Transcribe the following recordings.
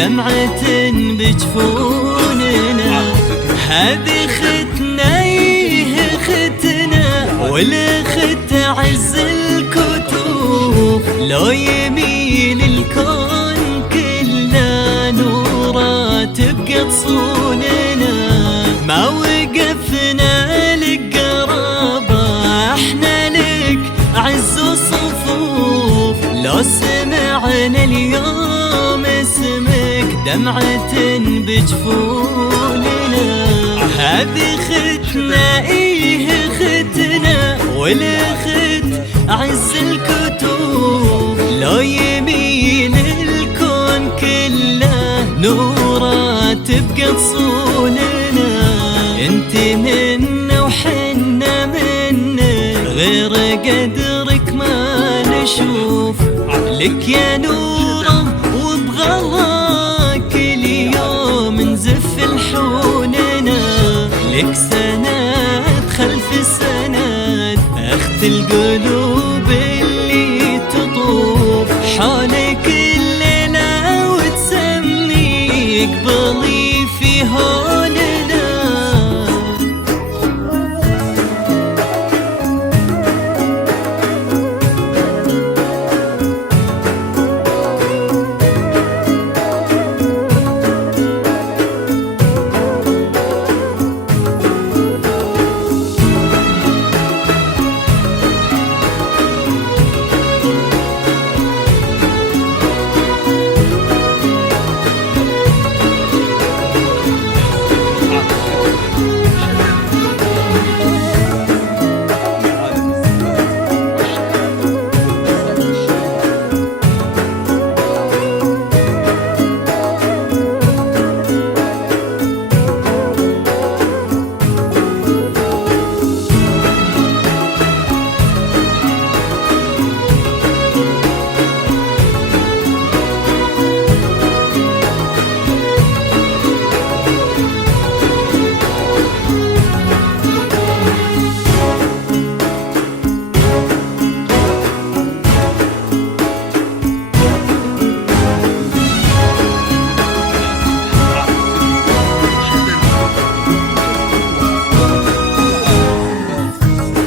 دمعة بجفوننا. هذه ختنا ختنا والخت عز الكتوب، لو يميل الكون كلنا نورا تبقى تصوننا. ما وقفنا لك قرابة، احنا لك عز وصفوف، لو سمعنا اليوم اسمك دمعة بجفوننا. هذه ختنا ختنا والخت عز الكتوب، لو يميل الكون كله نورا تبقى تصوننا. انت منا وحنا منك، غير قدرك ما نشوف. لك يا نورة وبغلاك اليوم نزف الحوننا. لك سند خلف سند، اخت القلوب اللي تطوف حولك الليلة وتسميك بضيفي هوننا.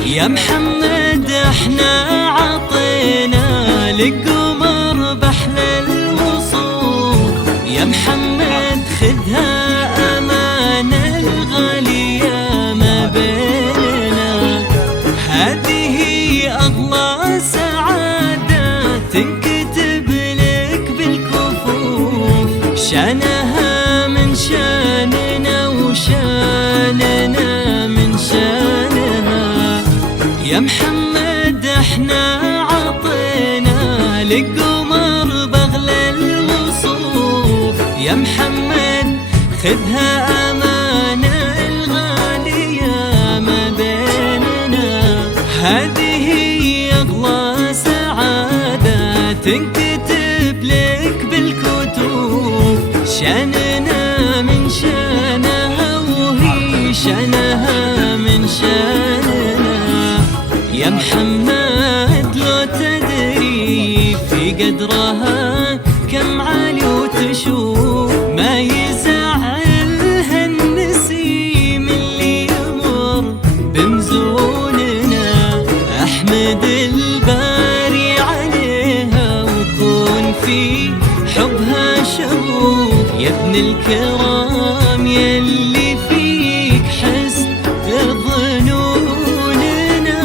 يا محمد احنا عطينا لك قمر بحلى الوصول. يا محمد خذها أمانة الغالية ما بيننا. هذه أغلى سعادة تنكتب لك بالكفوف، شانها من شاننا وشاننا من شانها. يا محمد احنا عطينا لك قمر بغلى الوصوف. يا محمد خذها أمانة الغالية ما بيننا. هذه أغلى سعادة تنكتب لك بالكتوب، شاننا من شانها وهي شانها من شاننا. يا محمد لو تدري في قدرها كم عالي وتشوف، ما يزعلها النسيم اللي يمر بمزوننا. احمد الباري عليها وكون في حبها شغوف. يا ابن الكرام يلي فيك حسن ظنوننا.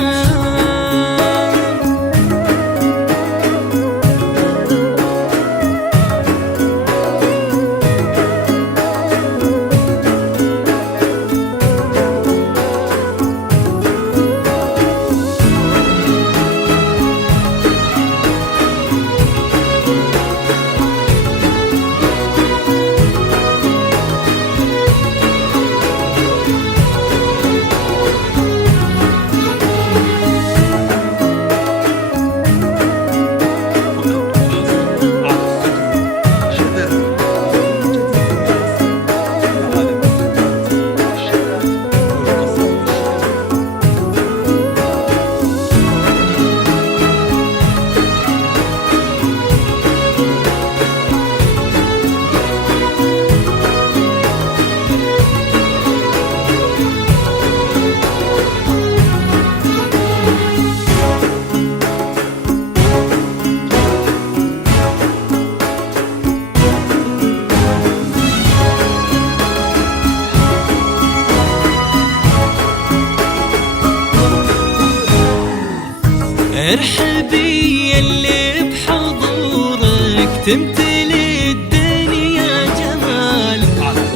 ارحبي يلي بحضورك تمتلي الدنيا جمال،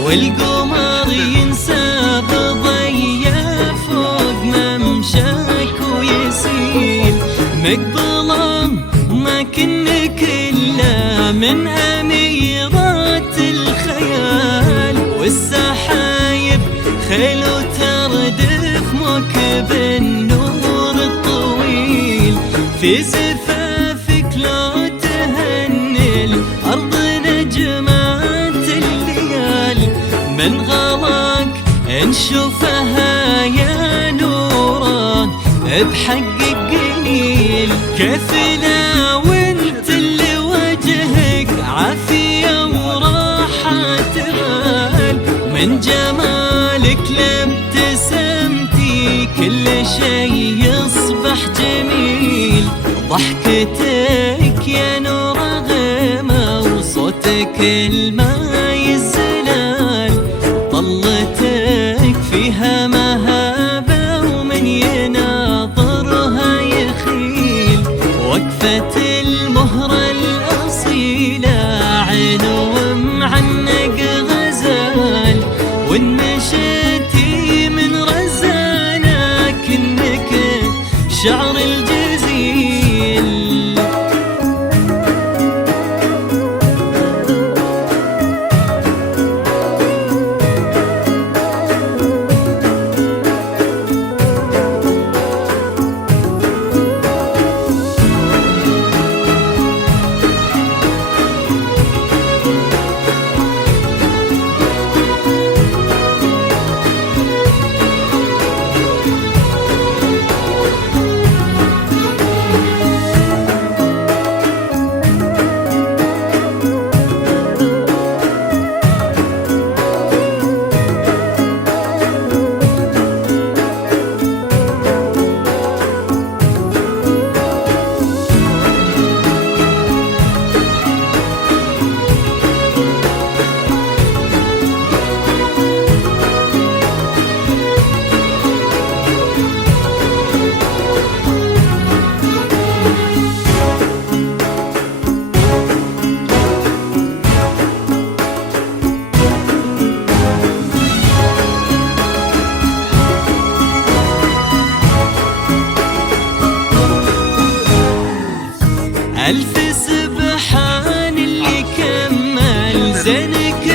والقمر ينسى بضية فوق ممشاك ويسيل. مقبلة ما كنك إلا من أميرات الخيال، والسحايب خيل وتردف موكب النور الطويل. في زفافك لو تهني الأرض نجمات الليال، من غلاك نشوفها يا نورا بحقك قليل. كفنا وانت اللي وجهك عافية وراحة بال، من جمالك لابتسمتي كل شي يصبح جميل. ضحكتك يا نور غيمة وصوتك الماي الزلال، طلتك فيها مهابة ومن يناظرها يخيل. وقفة المهرة الأصيلة عين ومعنق غزال، وإن مشيتي من رزانة كنك شعر الجزيل. ألف سبحان اللي كمل زينك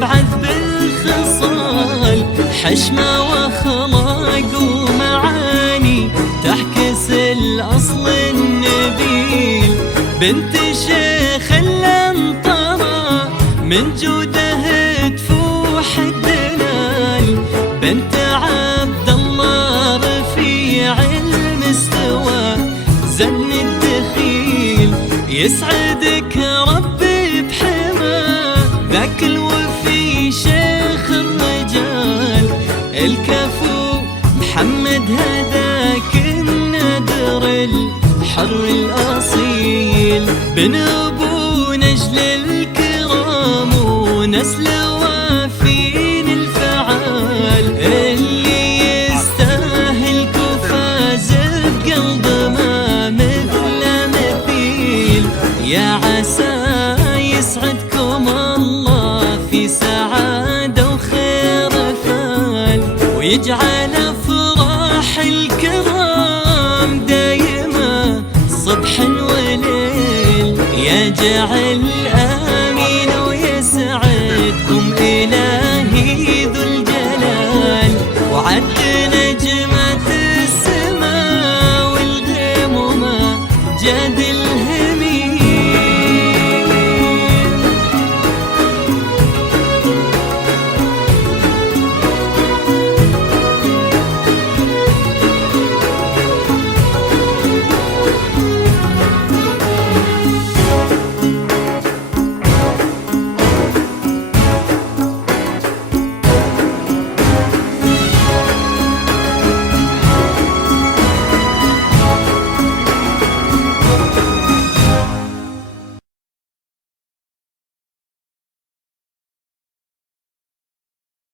بعذب الخصال، حشمة وأخلاق ومعاني تعكس الأصل النبيل. بنت شيخ الأنطرة من جوده تفوح الدلال، بنت عبد الله رفيع المستوى زن الدخيل. يسعدك ربي بحما ذاك الوفي شيخ الرجال، الكفو محمد هذاك النادر الحر الأصيل. بن أبو نجل الكرام ونسل وافين الفعال، اللي يستاهل كفاز بقلب ما مثل مثيل. يا عسى يسعدكم الله في سعادة وخير فال، ويجعل أفراح الكرام دايما صبح وليل. يا جعل